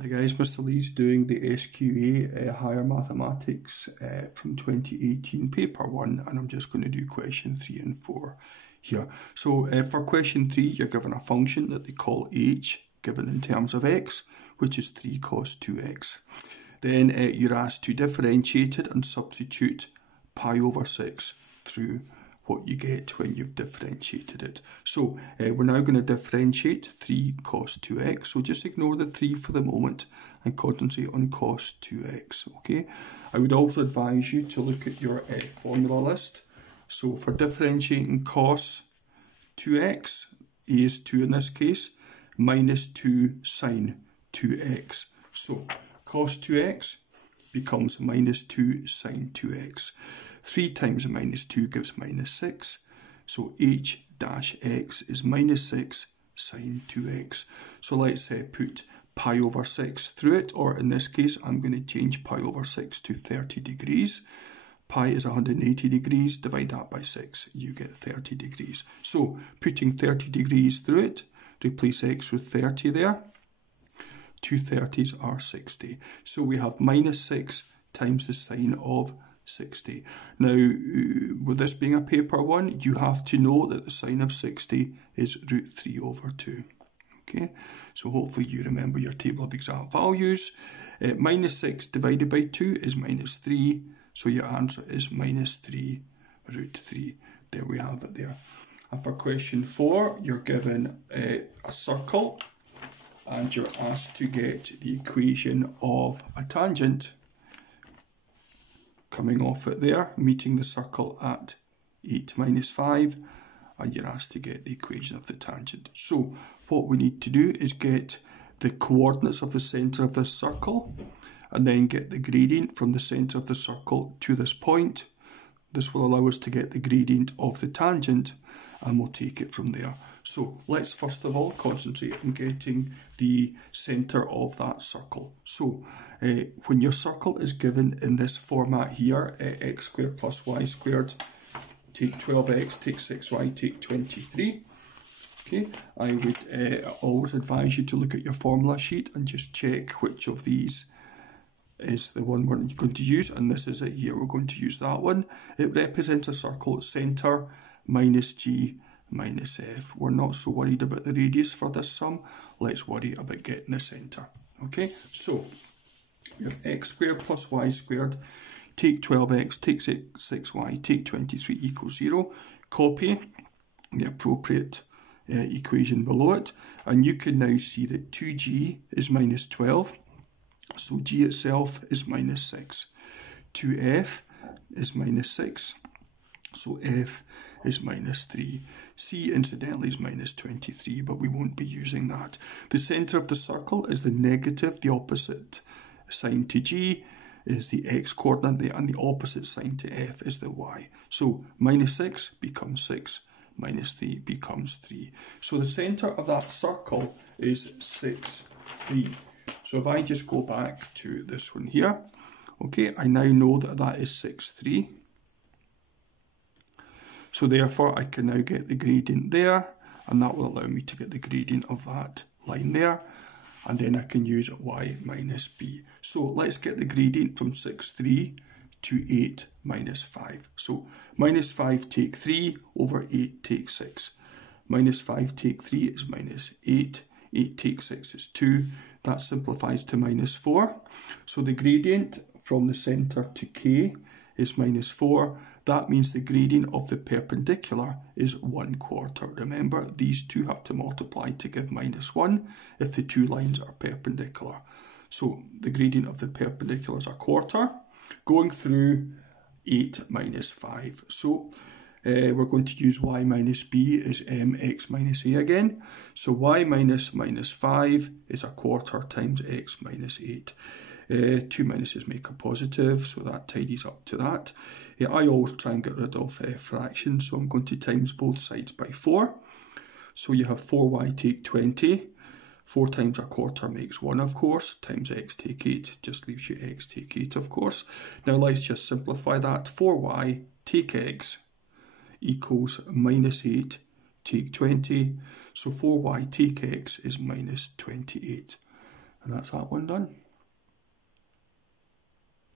Hi guys, Mr. Lees doing the SQA Higher Mathematics from 2018 paper 1, and I'm just going to do question 3 and 4 here. So for question 3 you're given a function that they call h, given in terms of x, which is 3 cos 2x. Then you're asked to differentiate it and substitute pi over 6 through what you get when you've differentiated it. So we're now going to differentiate 3 cos 2x, so just ignore the 3 for the moment and concentrate on cos 2x, okay? I would also advise you to look at your formula list. So for differentiating cos 2x, a is 2 in this case, minus 2 sine 2x. So cos 2x becomes minus 2 sine 2x. 3 times minus 2 gives minus 6. So h dash x is minus 6 sine 2x. So let's put pi over 6 through it, or in this case I'm going to change pi over 6 to 30 degrees. Pi is 180 degrees, divide that by 6, you get 30 degrees. So putting 30 degrees through it, replace x with 30 there. 2 30s are 60. So we have minus 6 times the sine of 60. Now, with this being a paper 1, you have to know that the sine of 60 is root 3 over 2. Okay, so hopefully you remember your table of exact values. Minus 6 divided by 2 is minus 3, so your answer is minus 3 root 3. There we have it there. And for question 4, you're given a circle, and you're asked to get the equation of a tangent coming off it there, meeting the circle at 8 minus 5, and you're asked to get the equation of the tangent. So what we need to do is get the coordinates of the centre of this circle, and then get the gradient from the centre of the circle to this point. This will allow us to get the gradient of the tangent, and we'll take it from there. So let's first of all concentrate on getting the centre of that circle. So when your circle is given in this format here, x squared plus y squared, take 12x, take 6y, take 23. Okay, I would always advise you to look at your formula sheet and just check which of these is the one we're going to use, and this is it here, we're going to use that one. It represents a circle, centre minus g minus f. We're not so worried about the radius for this sum, let's worry about getting the centre. Okay, so we have x squared plus y squared, take 12x, take 6y, take 23 equals 0, copy the appropriate equation below it, and you can now see that 2g is minus 12, so g itself is minus 6. 2f is minus 6, so f is minus 3. C incidentally is minus 23, but we won't be using that. The centre of the circle is the negative, the opposite sign to g is the x coordinate, and the opposite sign to f is the y. So minus 6 becomes 6, minus 3 becomes 3. So the centre of that circle is 6, 3. So if I just go back to this one here, okay, I now know that that is 6, 3. So therefore I can now get the gradient there, and that will allow me to get the gradient of that line there, and then I can use y minus b. So let's get the gradient from 6, 3 to 8 minus 5. So minus 5 take 3 over 8 take 6. Minus 5 take 3 is minus 8. 8 take 6 is 2. That simplifies to minus 4. So the gradient from the centre to k is minus 4. That means the gradient of the perpendicular is 1/4. Remember, these two have to multiply to give minus 1 if the two lines are perpendicular. So the gradient of the perpendicular is 1/4, going through 8 minus 5. So we're going to use y minus b is mx minus a again. So y minus 5 is 1/4 times x minus 8. 2 minuses make a positive, so that tidies up to that. I always try and get rid of fractions, so I'm going to times both sides by 4. So you have 4y take 20. 4 times 1/4 makes 1, of course, times x take 8, just leaves you x take 8, of course. Now let's just simplify that. 4y take x equals minus 8 take 20. So 4y take x is minus 28. And that's that one done.